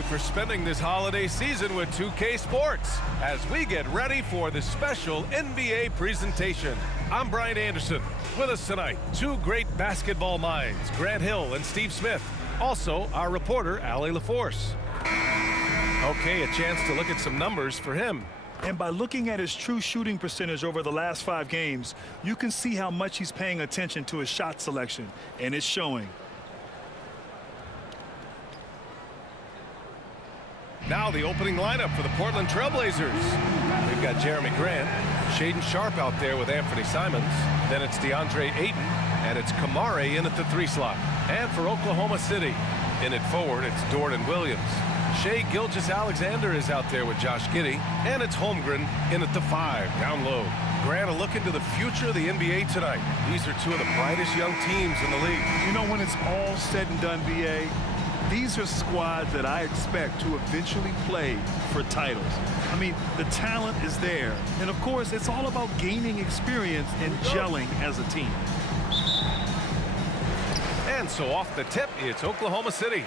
you for spending this holiday season with 2K Sports as we get ready for the special NBA presentation. I'm Brian Anderson. With us tonight, two great basketball minds, Grant Hill and Steve Smith. Also, our reporter, Allie LaForce. Okay, a chance to look at some numbers for him. And by looking at his true shooting percentage over the last 5 games, you can see how much he's paying attention to his shot selection, and it's showing. Now the opening lineup for the Portland Trailblazers. We've got Jeremy Grant, Shaedon Sharpe out there with Anthony Simons. Then it's DeAndre Ayton, and it's Kamare in at the 3 slot. And for Oklahoma City, in at forward, it's Dorian Williams. Shai Gilgeous-Alexander is out there with Josh Giddey, and it's Holmgren in at the 5, down low. Grant, a look into the future of the NBA tonight. These are two of the brightest young teams in the league. You know, when it's all said and done, BA, these are squads that I expect to eventually play for titles. I mean, the talent is there. And, of course, it's all about gaining experience and gelling as a team. And so off the tip, it's Oklahoma City.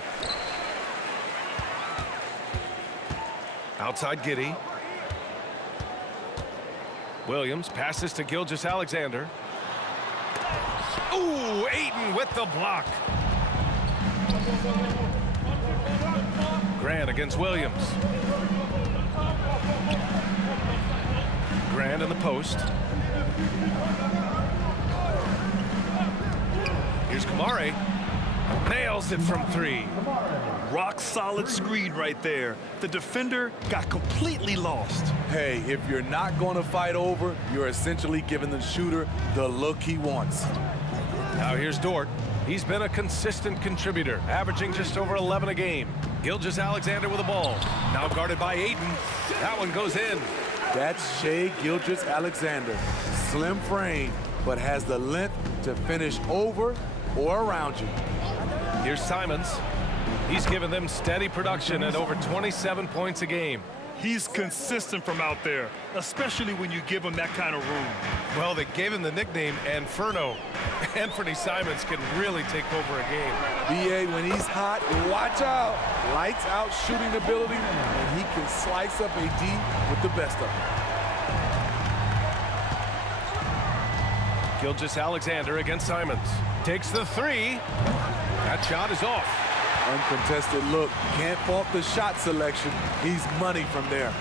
Outside Giddey. Williams passes to Gilgeous-Alexander. Ooh, Ayton with the block. Grant against Williams. Grant in the post. Here's Kamare. Nails it from 3. Rock solid screen right there. The defender got completely lost. Hey, if you're not going to fight over, you're essentially giving the shooter the look he wants. Now here's Dort. He's been a consistent contributor, averaging just over 11 a game. Gilgeous-Alexander with the ball. Now guarded by Ayton. That one goes in. That's Shai Gilgeous-Alexander. Slim frame, but has the length to finish over or around you. Here's Simons. He's given them steady production at over 27 points a game. He's consistent from out there, especially when you give him that kind of room. Well, they gave him the nickname Inferno. Anthony Simons can really take over a game. BA, when he's hot, watch out. Lights out shooting ability, and he can slice up AD with the best of them. Gilgeous-Alexander against Simons. Takes the 3. That shot is off. Uncontested look. Can't fault the shot selection. He's money from there.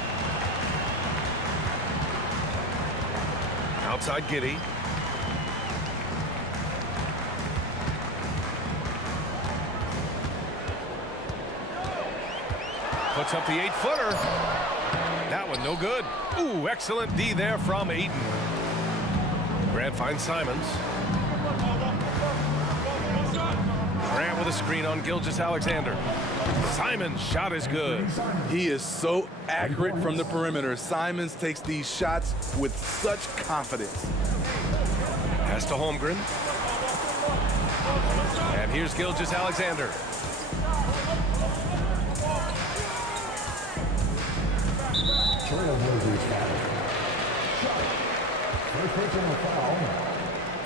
Outside Giddey. Puts up the 8-footer. That one no good. Ooh, excellent D there from Ayton. Grant finds Simons. Grant with a screen on Gilgeous-Alexander. Simons' shot is good. He is so accurate from the perimeter. Simons takes these shots with such confidence. Pass to Holmgren. And here's Gilgeous-Alexander. Trailblazers foul. First personal foul.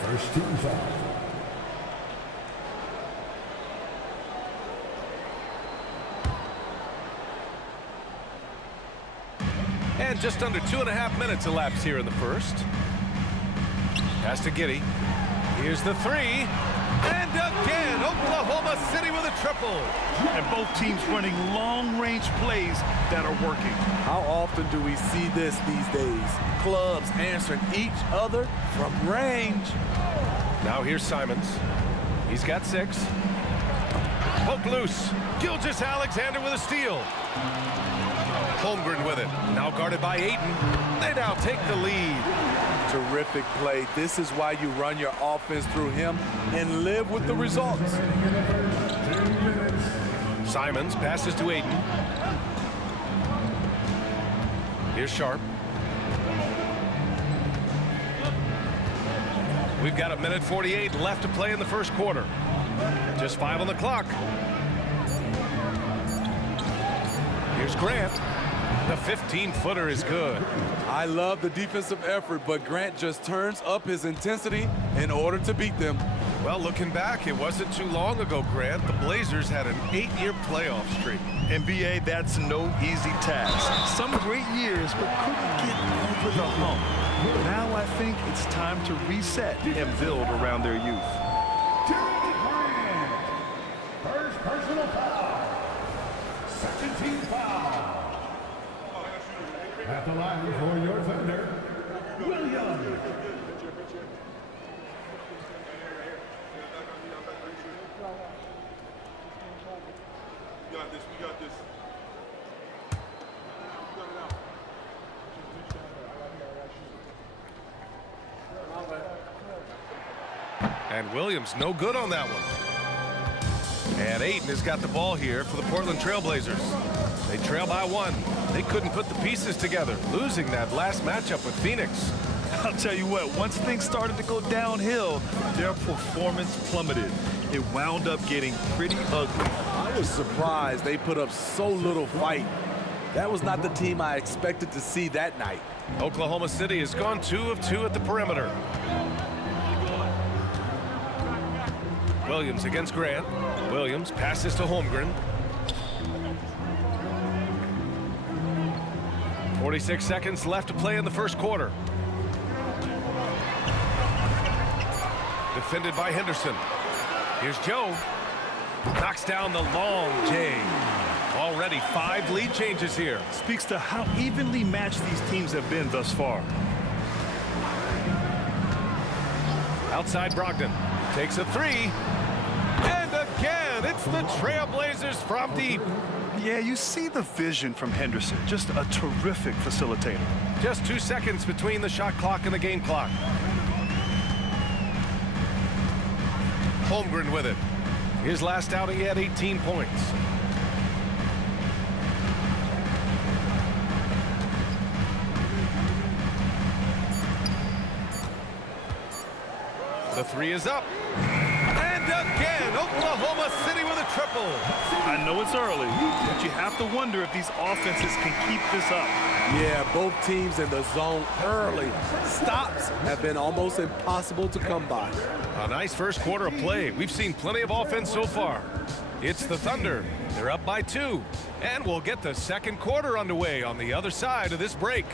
First team foul. And just under 2.5 minutes elapsed here in the first. Pass to Giddey. Here's the 3. And again, Oklahoma City with a triple. And both teams running long-range plays that are working. How often do we see this these days? Clubs answering each other from range. Now here's Simons. He's got 6. Poke loose. Gilgeous-Alexander with a steal. Holmgren with it. Now guarded by Ayton. They now take the lead. Terrific play. This is why you run your offense through him and live with the results. Simons passes to Ayton. Here's Sharpe. We've got 1:48 left to play in the first quarter. Just 5 on the clock. Here's Grant. The 15-footer is good. I love the defensive effort, but Grant just turns up his intensity in order to beat them. Well, looking back, it wasn't too long ago, Grant. The Blazers had an 8-year playoff streak. NBA, that's no easy task. Some great years, but couldn't get over the hump. Now I think it's time to reset and build around their youth. First personal foul. Second team foul. At the line for your defender, Williams. We got this. And Williams no good on that one. And Ayton has got the ball here for the Portland Trailblazers. They trail by 1. They couldn't put the pieces together, losing that last matchup with Phoenix. I'll tell you what, once things started to go downhill, their performance plummeted. It wound up getting pretty ugly. I was surprised they put up so little fight. That was not the team I expected to see that night. Oklahoma City has gone 2 of 2 at the perimeter. Williams against Grant. Williams passes to Holmgren. 46 seconds left to play in the first quarter. Defended by Henderson. Here's Joe. Knocks down the long J. Already 5 lead changes here. Speaks to how evenly matched these teams have been thus far. Outside Brogdon. Takes a 3. And again, it's the Trailblazers from deep. Yeah, you see the vision from Henderson. Just a terrific facilitator. Just 2 seconds between the shot clock and the game clock. Holmgren with it. His last outing, he had 18 points. The 3 is up. And again, Oklahoma City with a triple. I know it's early, but you have to wonder if these offenses can keep this up. Yeah, both teams in the zone early. Stops have been almost impossible to come by. A nice first quarter of play. We've seen plenty of offense so far. It's the Thunder. They're up by 2. And we'll get the second quarter underway on the other side of this break.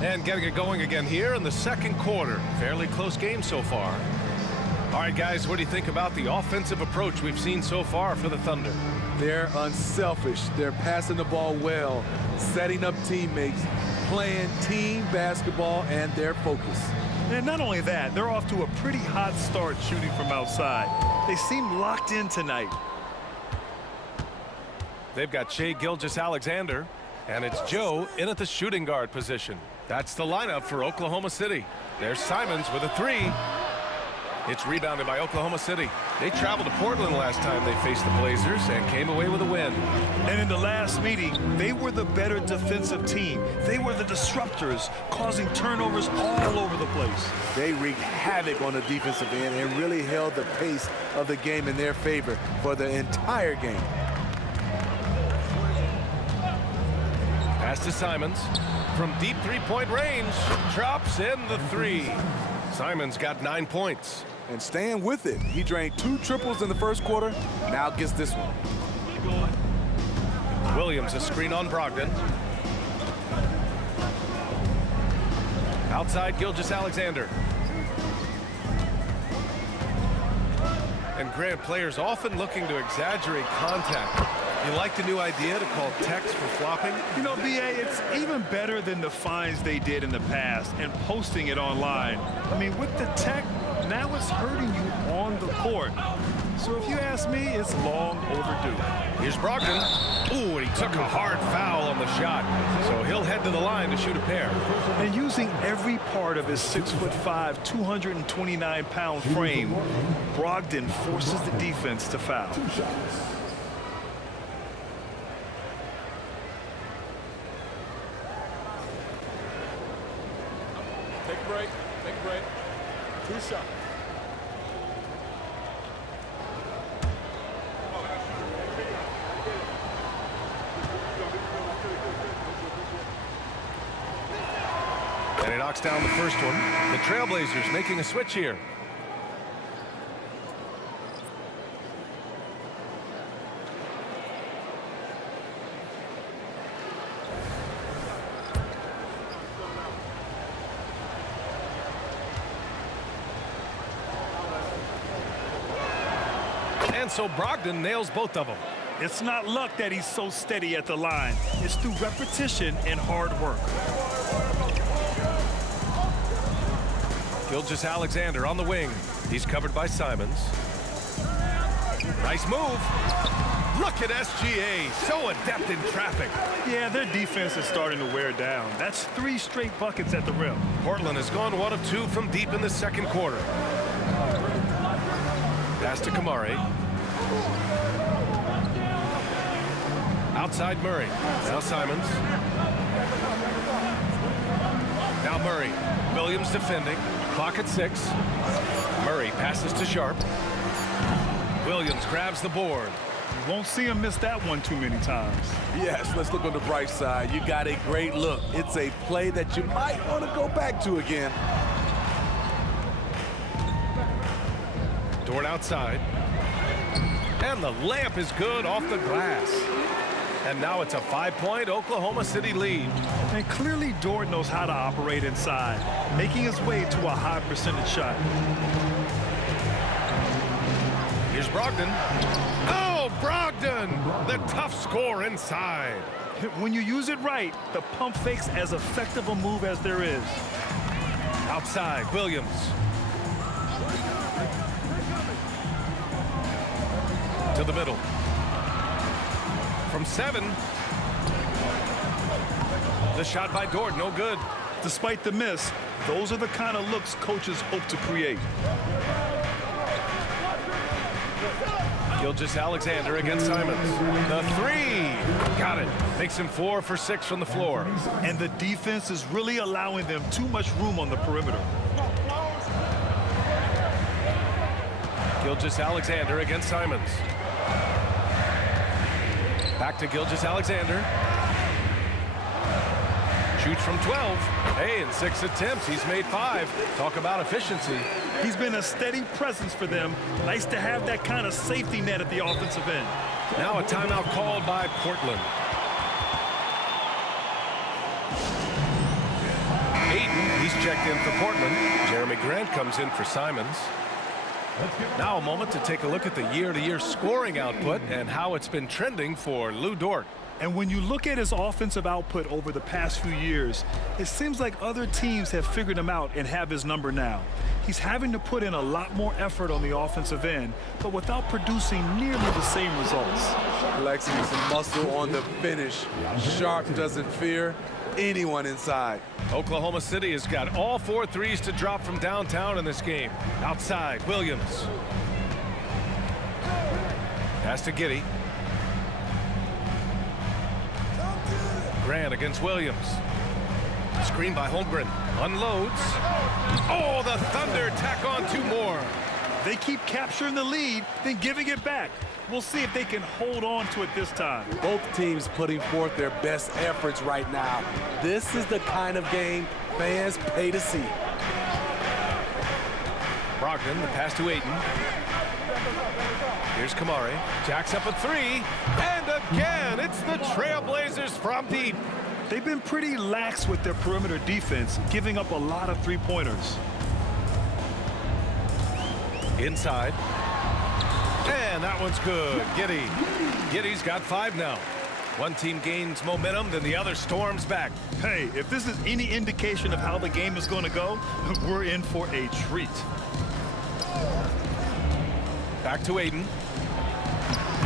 And getting it going again here in the second quarter. Fairly close game so far. All right, guys, what do you think about the offensive approach we've seen so far for the Thunder? They're unselfish. They're passing the ball well, setting up teammates, playing team basketball, and their focus. And not only that, they're off to a pretty hot start shooting from outside. They seem locked in tonight. They've got Shai Gilgeous-Alexander, and it's Joe in at the shooting guard position. That's the lineup for Oklahoma City. There's Simons with a 3. It's rebounded by Oklahoma City. They traveled to Portland last time they faced the Blazers and came away with a win. And in the last meeting, they were the better defensive team. They were the disruptors, causing turnovers all over the place. They wreaked havoc on the defensive end and really held the pace of the game in their favor for the entire game. Pass to Simons. From deep three-point range, drops in the 3. Simons got 9 points. And staying with it. He drained 2 triples in the first quarter, now gets this one. Williams a screen on Brogdon. Outside Gilgeous-Alexander. And Grant, players often looking to exaggerate contact. You like the new idea to call techs for flopping? You know, B.A., it's even better than the fines they did in the past and posting it online. I mean, with the tech, now it's hurting you on the court. So So if you ask me, it's long overdue. Here's Brogdon. Ooh, and he took a hard foul on the shot. So he'll head to the line to shoot a pair. And using every part of his 6'5", 229-pound frame, Brogdon forces the defense to foul. 2 shots. Take a break. Take a break. 2 shots. And he knocks down the first one. The Trailblazers making a switch here. And so Brogdon nails both of them. It's not luck that he's so steady at the line. It's through repetition and hard work. Gilgeous-Alexander on the wing. He's covered by Simons. Nice move. Look at SGA, so adept in traffic. Yeah, their defense is starting to wear down. That's 3 straight buckets at the rim. Portland has gone 1 of 2 from deep in the second quarter. Pass to Kamari. Outside Murray. Now Simons. Now Murray. Williams defending. Clock at 6. Murray passes to Sharp. Williams grabs the board. You won't see him miss that one too many times. Yes, let's look on the bright side. You got a great look. It's a play that you might want to go back to again. Dort outside. And the layup is good off the glass. And now it's a 5-point Oklahoma City lead. And clearly Dort knows how to operate inside, making his way to a high percentage shot. Here's Brogdon. Oh, Brogdon! The tough score inside. When you use it right, the pump fake's as effective a move as there is. Outside, Williams. To the middle. From 7. The shot by Dort, no good. Despite the miss, those are the kind of looks coaches hope to create. Gilgeous-Alexander against Simons. The 3. Got it. Makes him 4 for 6 from the floor. And the defense is really allowing them too much room on the perimeter. Gilgeous-Alexander against Simons. Back to Gilgeous-Alexander. Shoots from 12. Hey, in 6 attempts, he's made 5. Talk about efficiency. He's been a steady presence for them. Nice to have that kind of safety net at the offensive end. Now a timeout called by Portland. Ayton, he's checked in for Portland. Jeremy Grant comes in for Simons. Now a moment to take a look at the year-to-year scoring output and how it's been trending for Lou Dort. And when you look at his offensive output over the past few years, it seems like other teams have figured him out and have his number now. He's having to put in a lot more effort on the offensive end, but without producing nearly the same results. Flexing some muscle on the finish. Sharp doesn't fear anyone inside. Oklahoma City has got all 4 threes to drop from downtown in this game. Outside, Williams. Pass to Giddey. Grant against Williams. Screen by Holmgren. Unloads. Oh, the Thunder tack on 2 more. They keep capturing the lead, then giving it back. We'll see if they can hold on to it this time. Both teams putting forth their best efforts right now. This is the kind of game fans pay to see. Brogdon, the pass to Ayton. Here's Kamari. Jacks up a 3. And again, it's the Trailblazers from deep. They've been pretty lax with their perimeter defense, giving up a lot of three-pointers. Inside. And that one's good. Giddey. Giddey's got 5 now. One team gains momentum, then the other storms back. Hey, if this is any indication of how the game is going to go, we're in for a treat. Back to Aiden.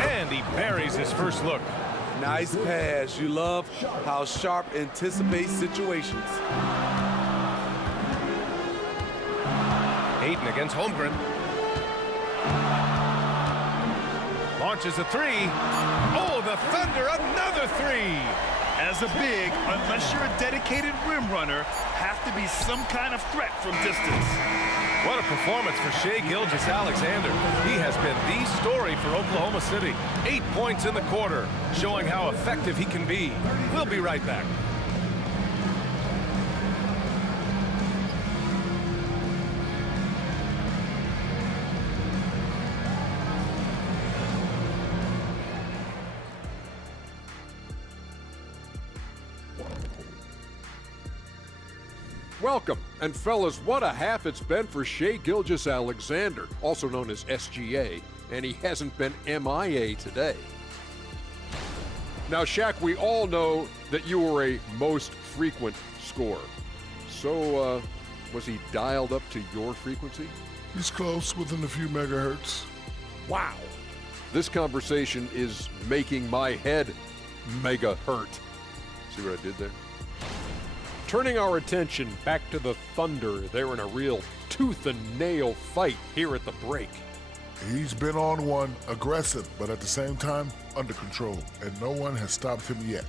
And he buries his first look. Nice pass. You love how Sharp anticipates situations. Aiden against Holmgren. Launches a three. Oh, the Thunder, another three. As a big, unless you're a dedicated rim runner, have to be some kind of threat from distance. What a performance for Shai Gilgeous-Alexander. He has been the story for Oklahoma City. 8 points in the quarter, showing how effective he can be. We'll be right back. Welcome, and fellas, what a half it's been for Shai Gilgeous-Alexander, also known as SGA, and he hasn't been MIA today. Now, Shaq, we all know that you were a most frequent scorer. So, was he dialed up to your frequency? He's close, within a few megahertz. Wow. This conversation is making my head mega hurt. See what I did there? Turning our attention back to the Thunder, they're in a real tooth and nail fight here at the break. He's been on one, aggressive, but at the same time, under control, and no one has stopped him yet.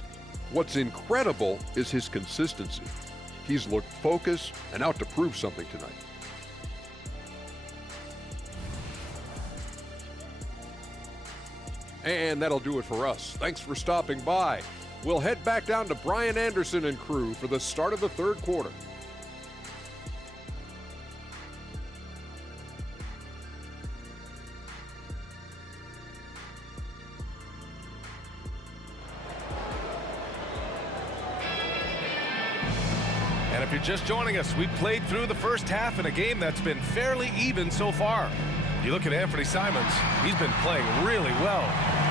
What's incredible is his consistency. He's looked focused and out to prove something tonight. And that'll do it for us. Thanks for stopping by. We'll head back down to Brian Anderson and crew for the start of the third quarter. And if you're just joining us, we played through the first half in a game that's been fairly even so far. You look at Anthony Simons, he's been playing really well.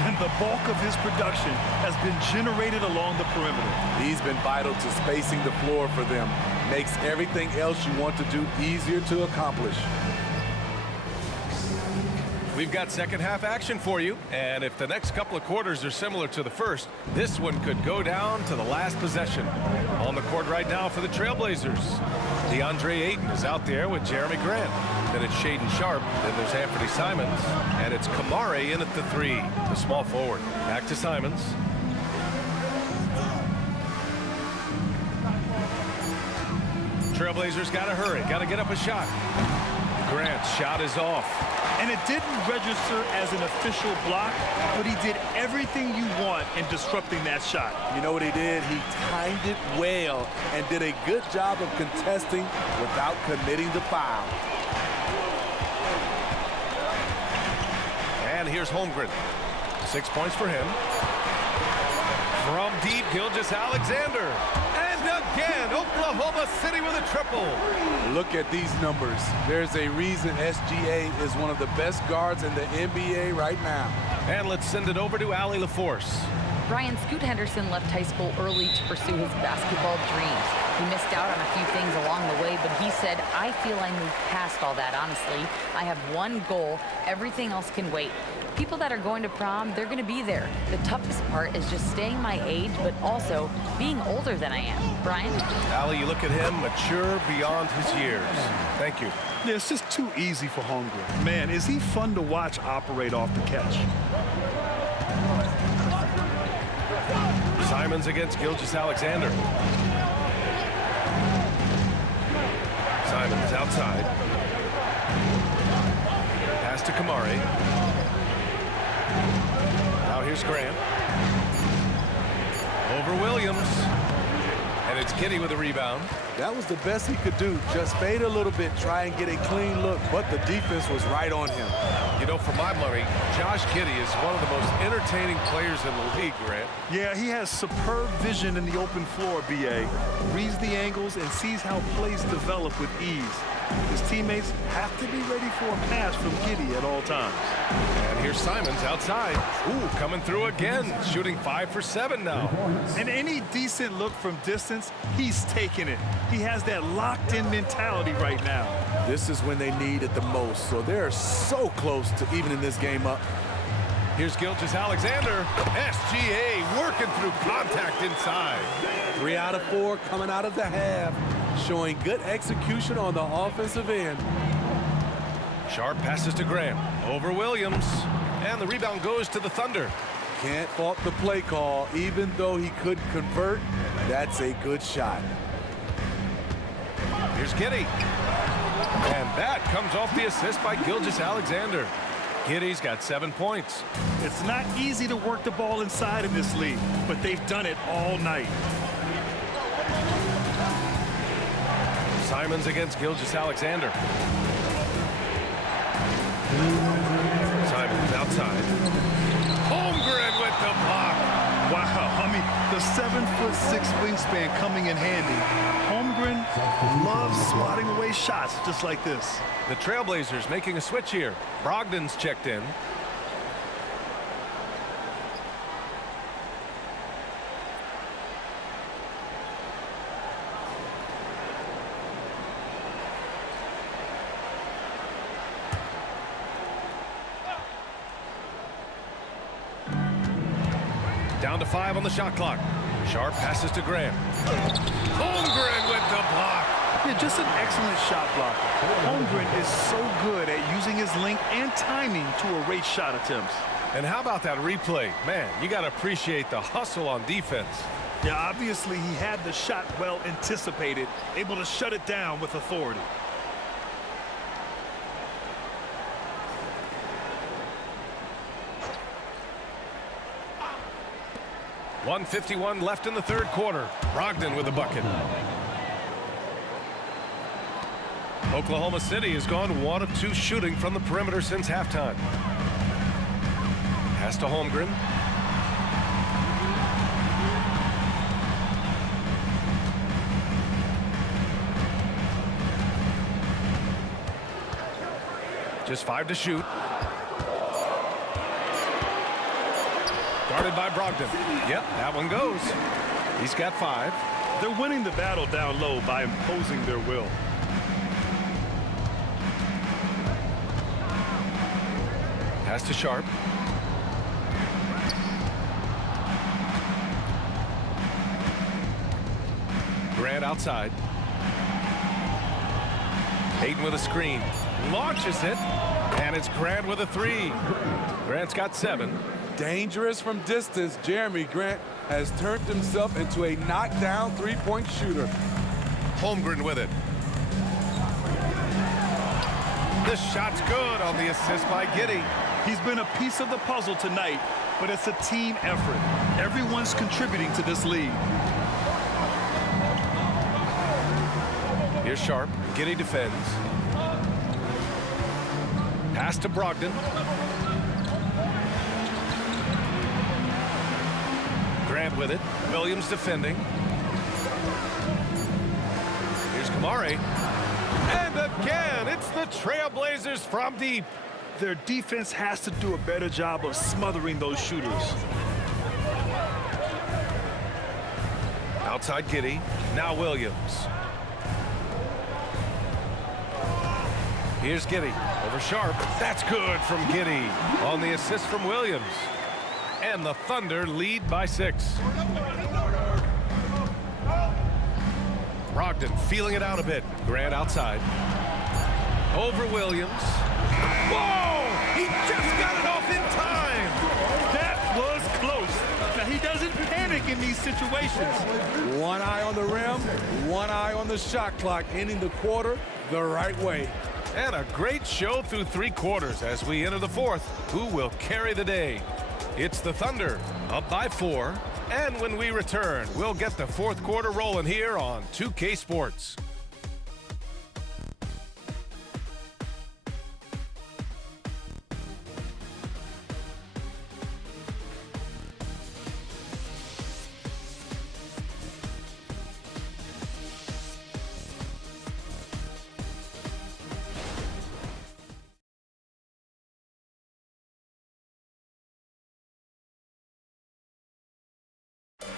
And the bulk of his production has been generated along the perimeter. He's been vital to spacing the floor for them. Makes everything else you want to do easier to accomplish. We've got second half action for you, and if the next couple of quarters are similar to the first, this one could go down to the last possession. On the court right now for the Trailblazers, DeAndre Ayton is out there with Jeremy Grant. Then it's Shaedon Sharpe, then there's Anthony Simons, and it's Kamare in at the three, the small forward. Back to Simons. Trailblazers got to hurry, got to get up a shot. Grant's shot is off. And it didn't register as an official block, but he did everything you want in disrupting that shot. You know what he did? He timed it well and did a good job of contesting without committing the foul. And here's Holmgren. 6 points for him. From deep, Gilgeous-Alexander. And again, Oklahoma City with a triple. Look at these numbers. There's a reason SGA is one of the best guards in the NBA right now. And let's send it over to Allie LaForce. Brian, Scoot Henderson left high school early to pursue his basketball dreams. He missed out on a few things along the way, but he said, I feel I moved past all that, honestly. I have one goal. Everything else can wait. People that are going to prom, they're going to be there. The toughest part is just staying my age, but also being older than I am. Brian? Allie, you look at him, mature beyond his years. Thank you. Yeah, it's just too easy for Holmgren. Man, is he fun to watch operate off the catch. Simons against Gilgeous-Alexander. Simons outside. Pass to Kamare. Now here's Grant. Over Williams. And it's Giddey with a rebound. That was the best he could do. Just fade a little bit, try and get a clean look, but the defense was right on him. You know, for my money, Josh Giddey is one of the most entertaining players in the league, Grant. Yeah, he has superb vision in the open floor, B.A. Reads the angles and sees how plays develop with ease. His teammates have to be ready for a pass from Giddey at all times. And here's Simons outside. Ooh, coming through again, shooting 5 for 7 now. And any decent look from distance, he's taking it. He has that locked-in mentality right now. This is when they need it the most. So they're so close to evening this game up. Here's Gilgeous-Alexander. SGA working through contact inside. 3 out of 4 coming out of the half, showing good execution on the offensive end. Sharp passes to Grant. Over Williams. And the rebound goes to the Thunder. Can't fault the play call. Even though he couldn't convert, that's a good shot. Here's Giddey. And that comes off the assist by Gilgeous-Alexander. Giddey's got 7 points. It's not easy to work the ball inside in this league, but they've done it all night. Simons against Gilgeous-Alexander. Simons outside. Holmgren with the block. Wow, I mean, the 7'6" wingspan coming in handy. Holmgren loves swatting away shots just like this. The Trailblazers making a switch here. Brogdon's checked in. Down to 5 on the shot clock. Sharp passes to Graham. Holmgren with the block. Yeah, just an excellent shot blocker. Holmgren is so good at using his length and timing to erase shot attempts. And how about that replay? Man, you got to appreciate the hustle on defense. Yeah, obviously he had the shot well anticipated, able to shut it down with authority. .151 left in the third quarter. Brogdon with a bucket. Oklahoma City has gone 1 of 2 shooting from the perimeter since halftime. Pass to Holmgren. Just 5 to shoot. Guarded by Brogdon. Yep, that one goes. He's got 5. They're winning the battle down low by imposing their will. Pass to Sharp. Grant outside. Hayden with a screen. Launches it. And it's Grant with a 3. Grant's got 7. Dangerous from distance, Jeremy Grant has turned himself into a knockdown three-point shooter. Holmgren with it. The shot's good on the assist by Giddey. He's been a piece of the puzzle tonight, but it's a team effort. Everyone's contributing to this lead. Here's Sharp. Giddey defends. Pass to Brogdon. Grant with it. Williams defending. Here's Kamari. And again, it's the Trailblazers from deep. Their defense has to do a better job of smothering those shooters. Outside Giddey. Now Williams. Here's Giddey. Over Sharp. That's good from Giddey on the assist from Williams. And the Thunder lead by 6. Brogdon feeling it out a bit. Grant outside. Over Williams. Whoa! He just got it off in time! That was close. Now, he doesn't panic in these situations. One eye on the rim, one eye on the shot clock, ending the quarter the right way. And a great show through 3 quarters as we enter the 4th. Who will carry the day? It's the Thunder, up by 4. And when we return, we'll get the 4th quarter rolling here on 2K Sports.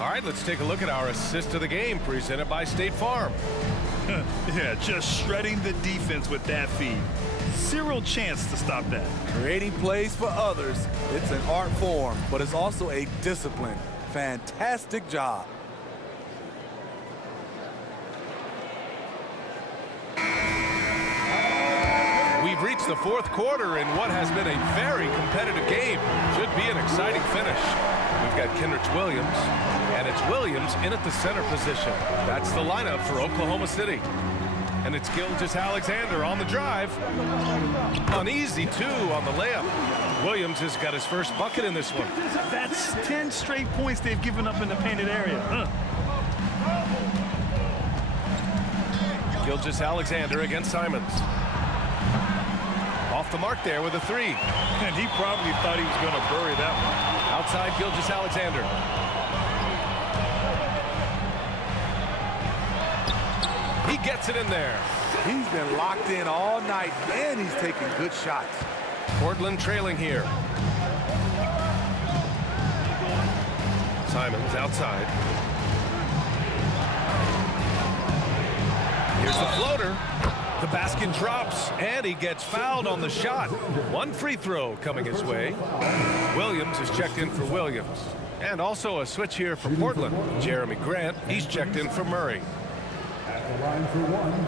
All right, let's take a look at our assist of the game presented by State Farm. Yeah, just shredding the defense with that feed. Zero chance to stop that. Creating plays for others, it's an art form, but it's also a discipline. Fantastic job. We've reached the fourth quarter in what has been a very competitive game. Should be an exciting finish. We've got Kenrich Williams, and it's Williams in at the center position. That's the lineup for Oklahoma City. And it's Gilgeous-Alexander on the drive. An easy two on the layup. Williams has got his first bucket in this one. That's 10 straight points they've given up in the painted area. Gilgeous-Alexander against Simons. Off the mark there with a three. And he probably thought he was going to bury that one. Outside Gilgeous-Alexander. He gets it in there. He's been locked in all night, and he's taking good shots. Portland trailing here. Simons outside. Here's the floater. The basket drops, and he gets fouled on the shot. One free throw coming his way. Williams is checked in for Williams. And also a switch here for Portland. Jeremy Grant, he's checked in for Murray. At the line for one.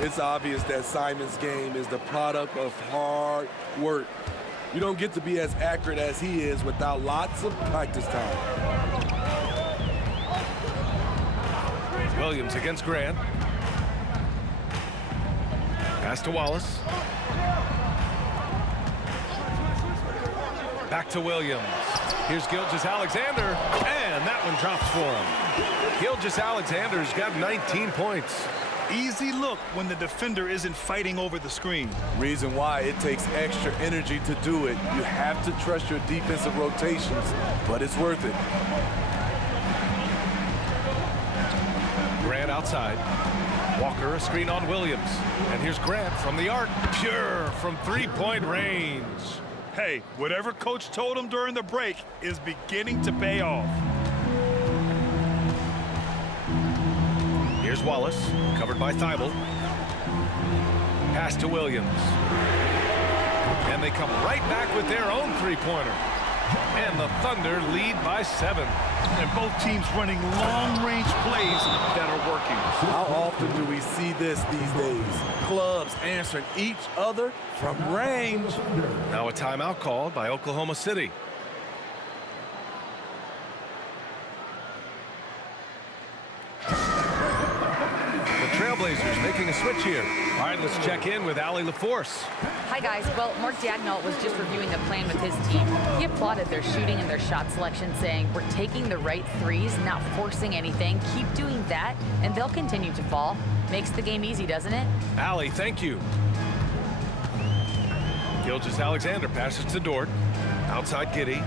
It's obvious that Simon's game is the product of hard work. You don't get to be as accurate as he is without lots of practice time. Williams against Grant. Pass to Wallace. Back to Williams. Here's Gilgeous-Alexander, and that one drops for him. Gilgeous-Alexander's got 19 points. Easy look when the defender isn't fighting over the screen. Reason why it takes extra energy to do it. You have to trust your defensive rotations, but it's worth it. Grant outside. Walker, a screen on Williams. And here's Grant from the arc. Pure from three-point range. Hey, whatever coach told him during the break is beginning to pay off. Here's Wallace, covered by Thibault. Pass to Williams. And they come right back with their own three-pointer. And the Thunder lead by 7. And both teams running long-range plays that are working. How often do we see this these days? Clubs answering each other from range. Now a timeout called by Oklahoma City. Trailblazers making a switch here. All right, let's check in with Allie LaForce. Hi, guys. Well, Mark Dagnall was just reviewing the plan with his team. He applauded their shooting and their shot selection, saying, we're taking the right threes, not forcing anything. Keep doing that, and they'll continue to fall. Makes the game easy, doesn't it? Allie, thank you. Gilgeous-Alexander passes to Dort. Outside Giddey.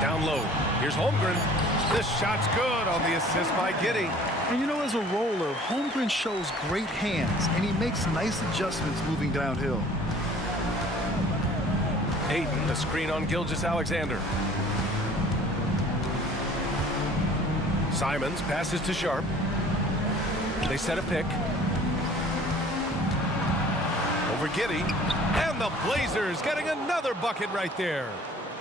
Down low. Here's Holmgren. This shot's good on the assist by Giddey. And you know, as a roller, Holmgren shows great hands, and he makes nice adjustments moving downhill. Ayton, the screen on Gilgeous-Alexander. Simons passes to Sharp. They set a pick. Over Giddey. And the Blazers getting another bucket right there.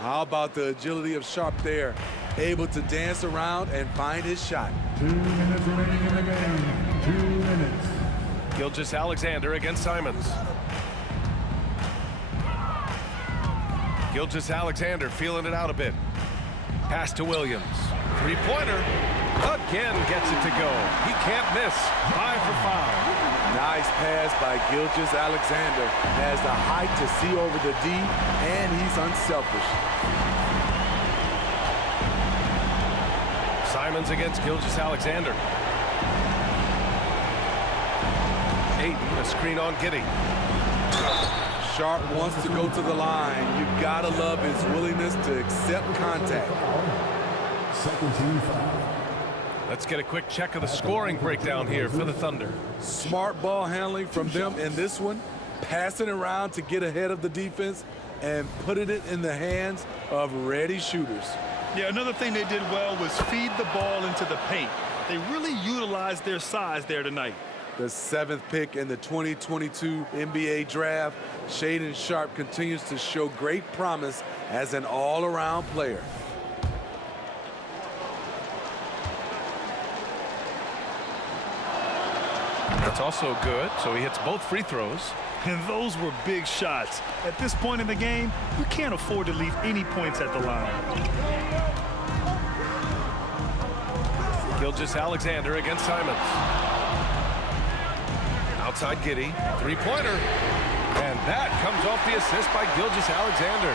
How about the agility of Sharp there? Able to dance around and find his shot. 2 minutes remaining in the game. 2 minutes. Gilgeous-Alexander against Simons. Gilgeous-Alexander feeling it out a bit. Pass to Williams. Three-pointer. Again gets it to go. He can't miss. 5 for 5. Nice pass by Gilgeous Alexander. Has the height to see over the D, and he's unselfish. Simons against Gilgeous Alexander. Ayton, a screen on Giddey. Sharp wants to go to the line. You gotta love his willingness to accept contact. Second team foul. Let's get a quick check of the scoring breakdown here for the Thunder. Smart ball handling from them in this one. Passing around to get ahead of the defense and putting it in the hands of ready shooters. Yeah, another thing they did well was feed the ball into the paint. They really utilized their size there tonight. The 7th pick in the 2022 NBA draft, Shaedon Sharpe continues to show great promise as an all-around player. That's also good, so he hits both free throws. And those were big shots. At this point in the game, you can't afford to leave any points at the line. Gilgeous Alexander against Simons. Outside Giddey, three-pointer. And that comes off the assist by Gilgeous Alexander.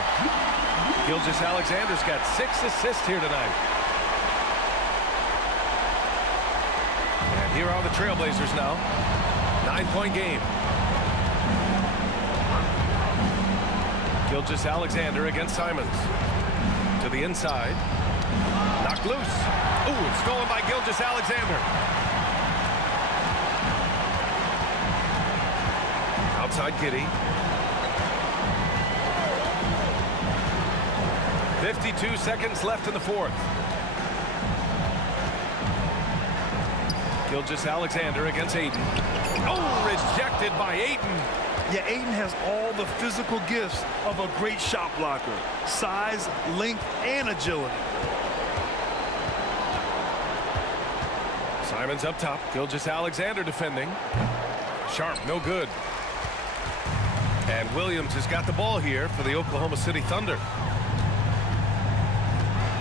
Gilgeous Alexander's got 6 assists here tonight. And here are the Trailblazers now. 9-point game. Gilgeous Alexander against Simons. To the inside. Knocked loose. Ooh, it's stolen by Gilgeous Alexander. Outside Giddey. 52 seconds left in the 4th. Gilgeous Alexander against Ayton. Oh, rejected by Ayton. Yeah, Ayton has all the physical gifts of a great shot blocker. Size, length, and agility. Simons up top. Gilgeous Alexander defending. Sharpe, no good. And Williams has got the ball here for the Oklahoma City Thunder.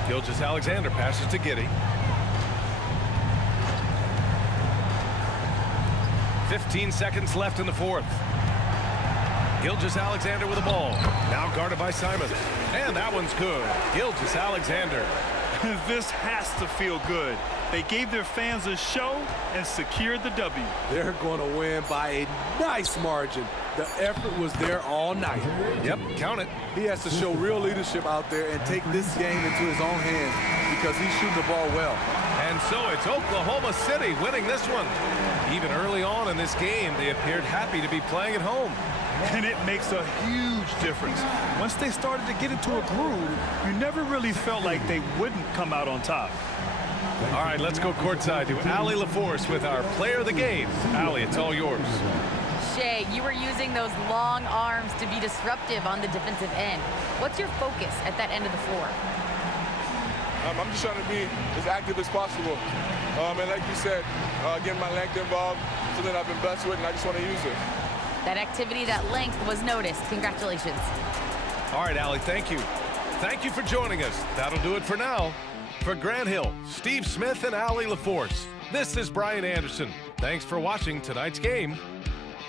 Gilgeous Alexander passes to Giddey. 15 seconds left in the 4th. Gilgeous Alexander with the ball. Now guarded by Simons. And that one's good. Gilgeous Alexander. This has to feel good. They gave their fans a show and secured the W. They're going to win by a nice margin. The effort was there all night. Yep, count it. He has to show real leadership out there and take this game into his own hands because he's shooting the ball well. And so it's Oklahoma City winning this one. Even early on in this game, they appeared happy to be playing at home. And it makes a huge difference. Once they started to get into a groove, you never really felt like they wouldn't come out on top. All right, let's go courtside to Allie LaForce with our player of the game. Allie, it's all yours. Shea, you were using those long arms to be disruptive on the defensive end. What's your focus at that end of the floor? I'm just trying to be as active as possible. And like you said, getting my length involved, something I've been blessed with, and I just want to use it. That activity, that length was noticed. Congratulations. All right, Allie, thank you. Thank you for joining us. That'll do it for now. For Grant Hill, Steve Smith, and Allie LaForce, this is Brian Anderson. Thanks for watching tonight's game.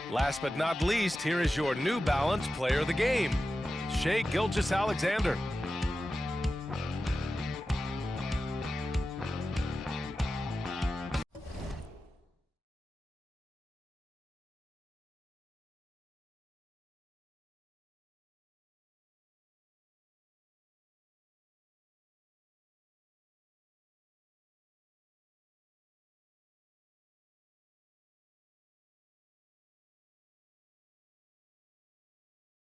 Last but not least, here is your New Balance player of the game, Shai Gilgeous-Alexander.